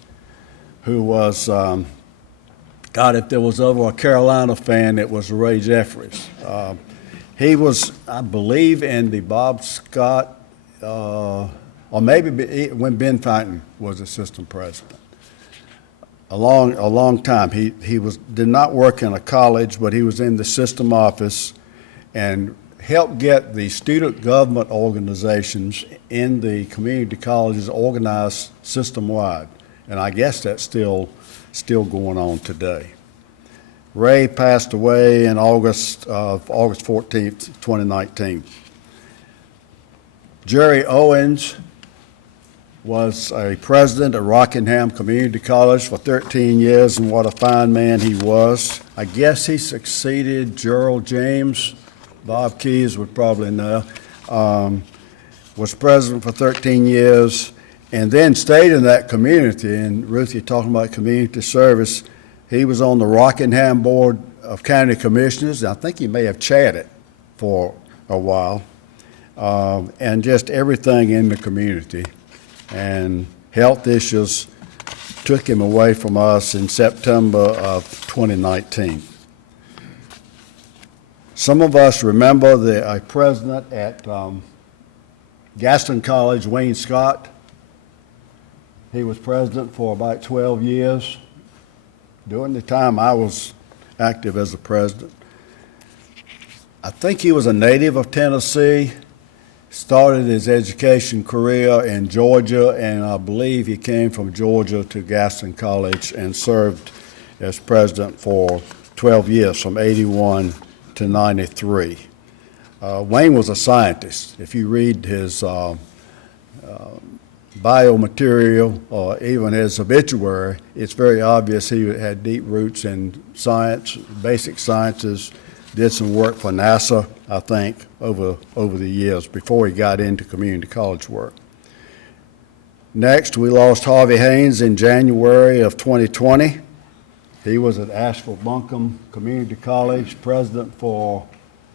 who was, God, if there was ever a Carolina fan, it was Ray Jeffries. He was, I believe, in the Bob Scott, or maybe when Ben Fountain was assistant president. A long time. He did not work in a college, but he was in the system office and helped get the student government organizations in the community colleges organized system-wide. And I guess that's still going on today. Ray passed away in August 14th, 2019. Jerry Owens was a president of Rockingham Community College for 13 years, and what a fine man he was. I guess he succeeded Gerald James. Bob Keyes would probably know. Was president for 13 years, and then stayed in that community. And Ruth, you're talking about community service. He was on the Rockingham Board of County Commissioners. I think he may have chaired it for a while, and just everything in the community. And health issues took him away from us in September of 2019. Some of us remember the president at Gaston College, Wayne Scott. He was president for about 12 years. During the time I was active as a president. I think he was a native of Tennessee, started his education career in Georgia, and I believe he came from Georgia to Gaston College and served as president for 12 years, from 81 to 93. Wayne was a scientist. If you read his biomaterial or even his obituary, it's very obvious he had deep roots in science, basic sciences, did some work for NASA, I think, over the years before he got into community college work. Next, we lost Harvey Haynes in January of 2020. He was at Asheville Buncombe Community College,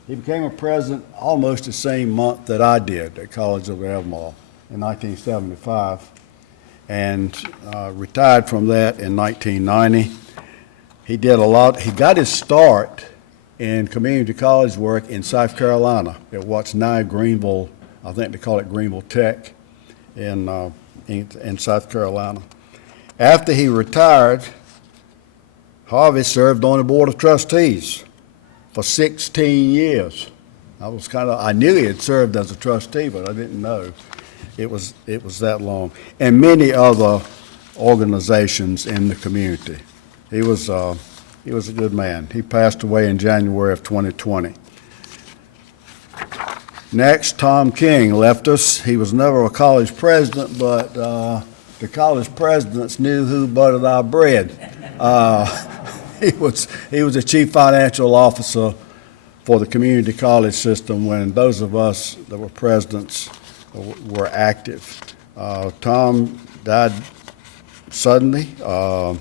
he became a president almost the same month that I did at College of Albemarle in 1975, and retired from that in 1990. He did a lot. He got his start in community college work in South Carolina at what's now Greenville, I think they call it Greenville Tech in South Carolina. After he retired, Harvey served on the Board of Trustees for 16 years. I knew he had served as a trustee, but I didn't know it was that long. And many other organizations in the community. He was a good man. He passed away in January of 2020. Next, Tom King left us. He was never a college president, but the college presidents knew who buttered our bread. He was the chief financial officer for the community college system when those of us that were presidents were active. Tom died suddenly. I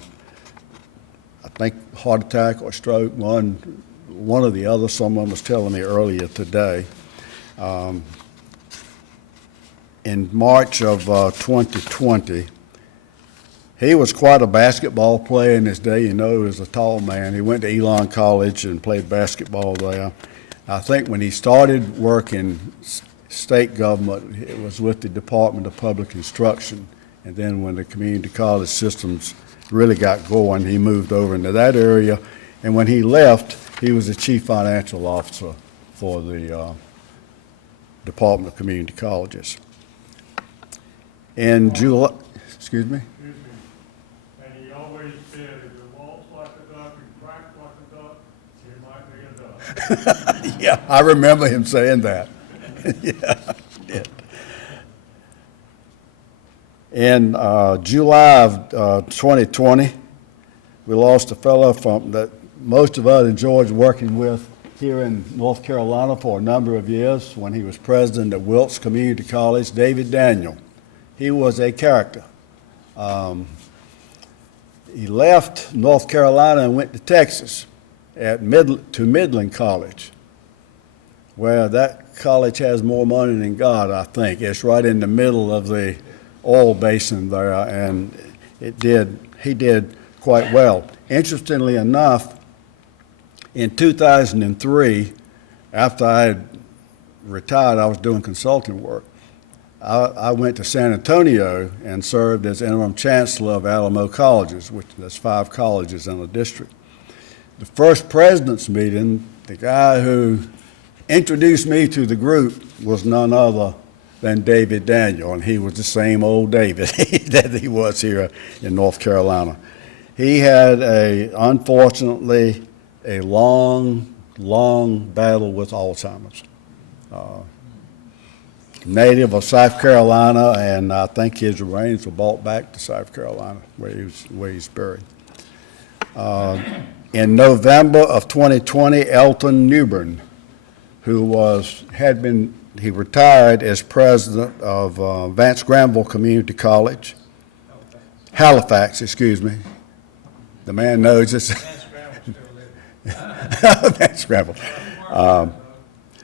think heart attack or stroke, one or the other. Someone was telling me earlier today. In March of 2020, he was quite a basketball player in his day. You know, he was a tall man. He went to Elam College and played basketball there. I think when he started work in state government, it was with the Department of Public Instruction. And then when the community college systems really got going, he moved over into that area. And when he left, he was the chief financial officer for the Department of Community Colleges. In July, excuse me? And he always said, if it walks like a duck and quacks like a duck, it might be a duck. Yeah, I remember him saying that. Yeah, he did. In July of 2020, we lost a fellow that most of us enjoyed working with here in North Carolina for a number of years when he was president at Wilkes Community College, David Daniel. He was a character. He left North Carolina and went to Texas to Midland College. Well, that college has more money than God, I think. It's right in the middle of the oil basin there, and he did quite well. Interestingly enough, in 2003, after I had retired, I was doing consulting work. I went to San Antonio and served as interim chancellor of Alamo colleges, which there's 5 colleges in the district. The first president's meeting, the guy who introduced me to the group was none other than David Daniel, and he was the same old David that he was here in North Carolina. He had unfortunately, a long, long battle with Alzheimer's. Native of South Carolina, and I think his remains were brought back to South Carolina, where he's buried. In November of 2020, Elton Newburn, who he retired as president of Vance Granville Community College. Halifax, excuse me. The man knows this. Vance Granville.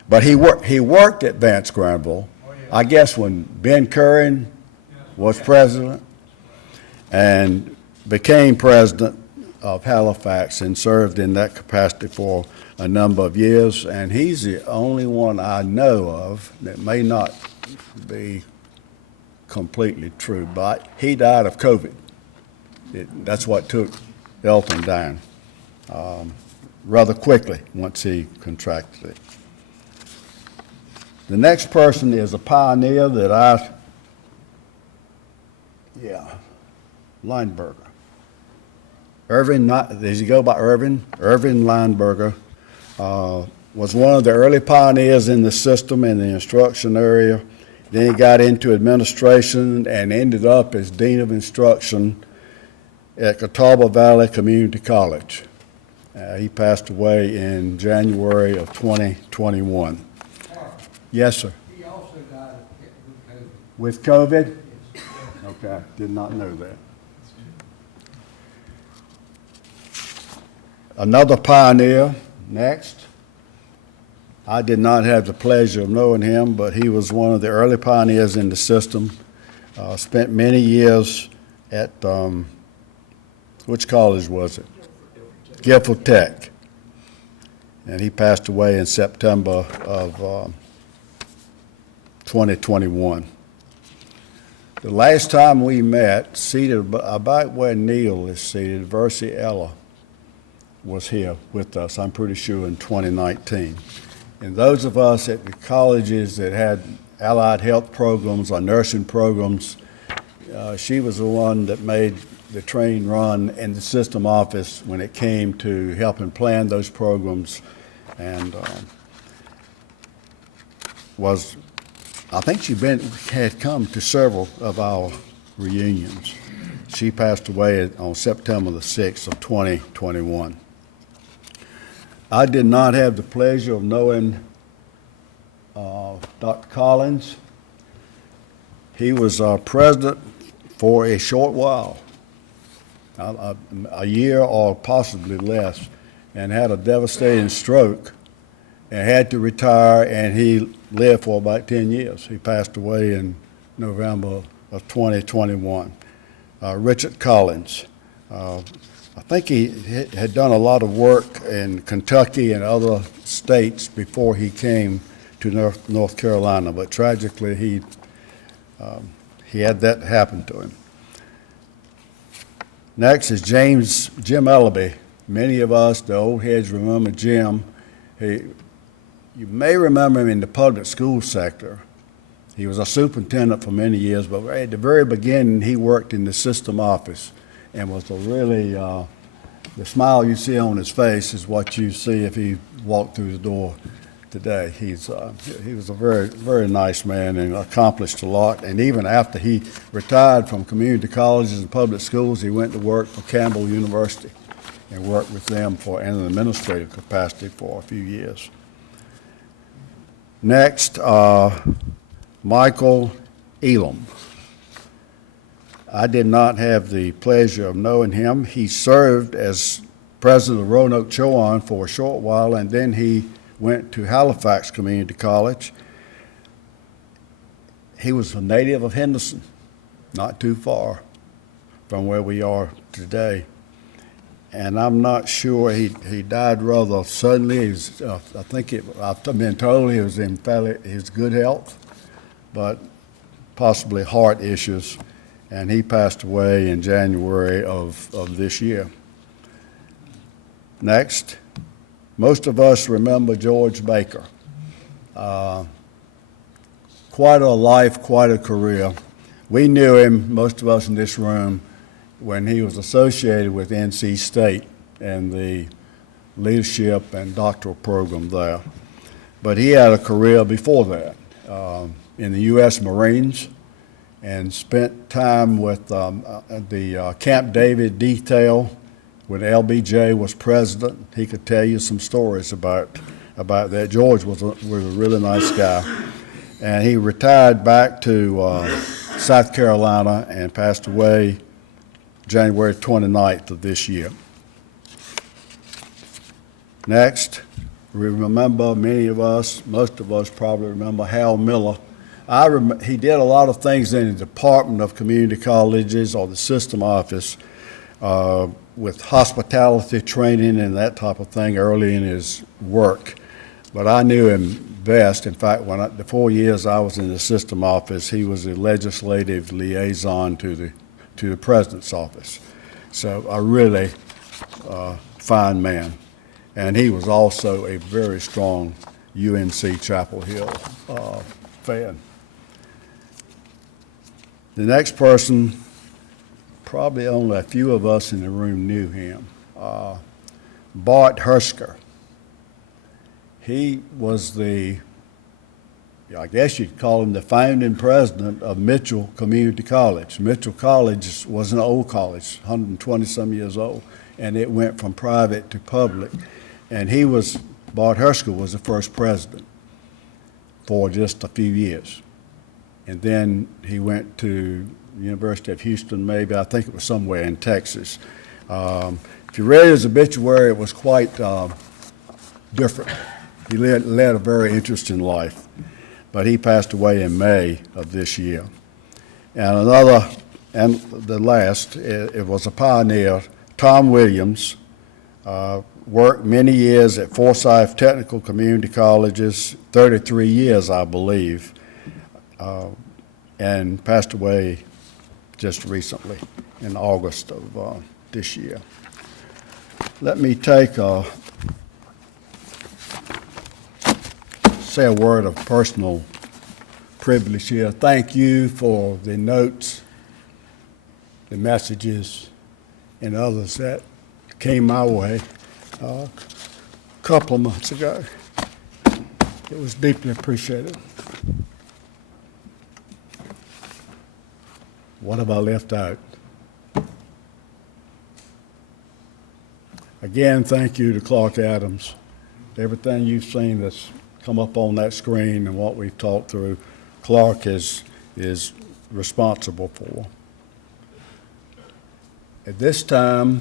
But he worked at Vance Granville, I guess, when Ben Curran was president, and became president of Halifax and served in that capacity for a number of years. And he's the only one I know of that may not be completely true, but he died of COVID. That's what took Elton down rather quickly once he contracted it. The next person is a pioneer that Lineberger. Irving, does he go by Irving? Irving Lineberger was one of the early pioneers in the system in the instruction area. Then he got into administration and ended up as Dean of Instruction at Catawba Valley Community College. He passed away in January of 2021. Yes, sir. He also died with COVID. With COVID? Okay, did not know that. Another pioneer, next. I did not have the pleasure of knowing him, but he was one of the early pioneers in the system. Spent many years at, which college was it? Guilford Tech. And he passed away in September of 2021. The last time we met, seated about where Neil is seated, Versi Ella was here with us, I'm pretty sure, in 2019. And those of us at the colleges that had allied health programs or nursing programs, she was the one that made the train run in the system office when it came to helping plan those programs, and I think she had come to several of our reunions. She passed away on September the 6th of 2021. I did not have the pleasure of knowing Dr. Collins. He was our president for a short while, a year or possibly less, and had a devastating stroke and had to retire, and he lived for about 10 years. He passed away in November of 2021. Richard Collins. I think he had done a lot of work in Kentucky and other states before he came to North Carolina, but tragically he had that happen to him. Next is Jim Ellby. Many of us, the old heads, remember Jim. You may remember him in the public school sector. He was a superintendent for many years, but at the very beginning, he worked in the system office and was a really, the smile you see on his face is what you see if he walked through the door today. He was a very, very nice man and accomplished a lot. And even after he retired from community colleges and public schools, he went to work for Campbell University and worked with them in an administrative capacity for a few years. Next, Michael Elam. I did not have the pleasure of knowing him. He served as president of Roanoke Chowan for a short while, and then he went to Halifax Community College. He was a native of Henderson, not too far from where we are today. And I'm not sure, he died rather suddenly. I've been told he was in his good health, but possibly heart issues, and he passed away in January of this year. Next, most of us remember George Baker. Quite a life, quite a career. We knew him, most of us in this room, when he was associated with NC State and the leadership and doctoral program there. But he had a career before that in the U.S. Marines, and spent time with the Camp David detail when LBJ was president. He could tell you some stories about that. George was a really nice guy. And he retired back to South Carolina and passed away January 29th of this year. Next, we remember, many of us, most of us probably remember Hal Miller. He did a lot of things in the Department of Community Colleges or the system office with hospitality training and that type of thing early in his work. But I knew him best. In fact, the 4 years I was in the system office, he was the legislative liaison to the president's office. So a really fine man. And he was also a very strong UNC Chapel Hill fan. The next person, probably only a few of us in the room knew him, Bart Hersker. He was I guess you'd call him the founding president of Mitchell Community College. Mitchell College was an old college, 120-some years old, and it went from private to public. And Bart Hersker was the first president for just a few years. And then he went to University of Houston, maybe, I think it was somewhere in Texas. If you read his obituary, it was quite different. He led a very interesting life. But he passed away in May of this year. And the last, it was a pioneer, Tom Williams, worked many years at Forsyth Technical Community Colleges, 33 years, I believe, and passed away just recently in August of this year. Let me say a word of personal privilege here. Thank you for the notes, the messages, and others that came my way a couple of months ago. It was deeply appreciated. What have I left out? Again, thank you to Clark Adams. Everything you've seen that's come up on that screen and what we've talked through, Clark is responsible for. At this time,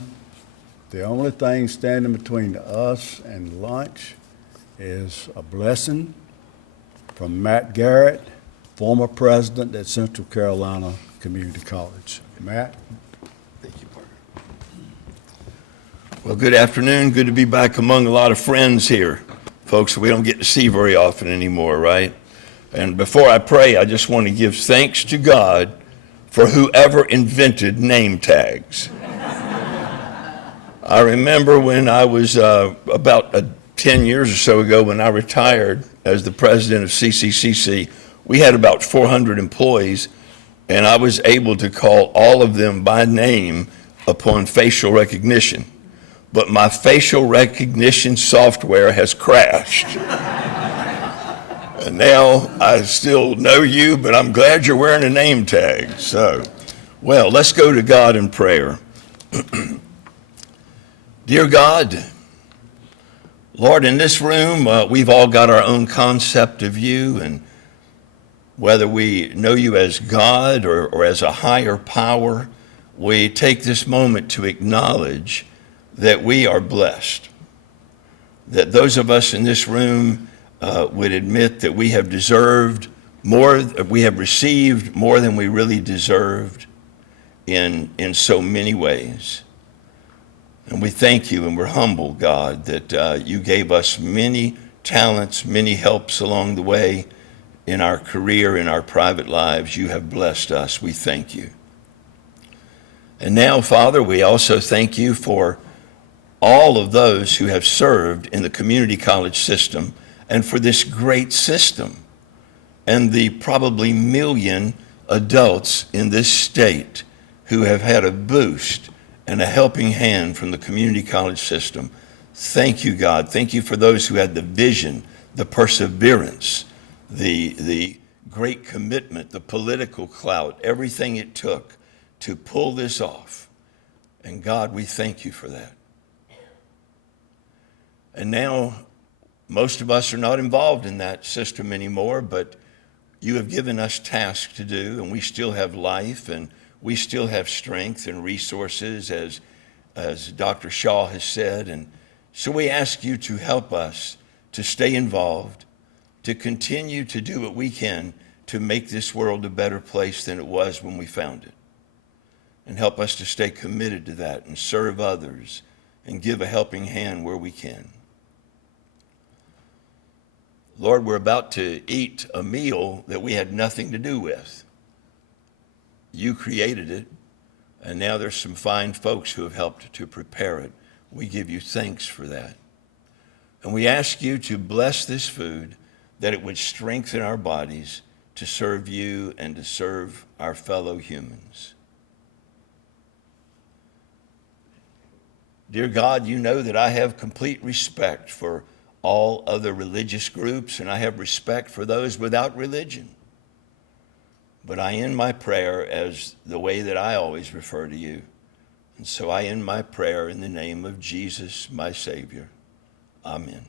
the only thing standing between us and lunch is a blessing from Matt Garrett, former president at Central Carolina Community College. Matt? Thank you, Parker. Well, good afternoon. Good to be back among a lot of friends here. Folks we don't get to see very often anymore, right? And before I pray, I just want to give thanks to God for whoever invented name tags. I remember when I was about 10 years or so ago when I retired as the president of CCCC, we had about 400 employees, and I was able to call all of them by name upon facial recognition. But my facial recognition software has crashed. And now I still know you, but I'm glad you're wearing a name tag. So, well, let's go to God in prayer. Dear God, Lord, in this room, we've all got our own concept of you, and whether we know you as God or as a higher power, we take this moment to acknowledge that we are blessed. that those of us in this room would admit that we have deserved more, we have received more than we really deserved in so many ways. And we thank you, and we're humble, God, that you gave us many talents, many helps along the way in our career, in our private lives. You have blessed us. We thank you. And now, Father, we also thank you for all of those who have served in the community college system and for this great system and the probably million adults in this state who have had a boost and a helping hand from the community college system. Thank you, God. Thank you for those who had the vision, the perseverance, the great commitment, the political clout, everything it took to pull this off. And God, we thank you for that. And now, most of us are not involved in that system anymore, but you have given us tasks to do, and we still have life, and we still have strength and resources, as Dr. Shaw has said. And so we ask you to help us to stay involved, to continue to do what we can to make this world a better place than it was when we found it. And help us to stay committed to that and serve others and give a helping hand where we can. Lord, we're about to eat a meal that we had nothing to do with. You created it, and now there's some fine folks who have helped to prepare it. We give you thanks for that. And we ask you to bless this food, that it would strengthen our bodies to serve you and to serve our fellow humans. Dear God, you know that I have complete respect for all other religious groups, and I have respect for those without religion. But I end my prayer as the way that I always refer to you. And so I end my prayer in the name of Jesus, my Savior. Amen.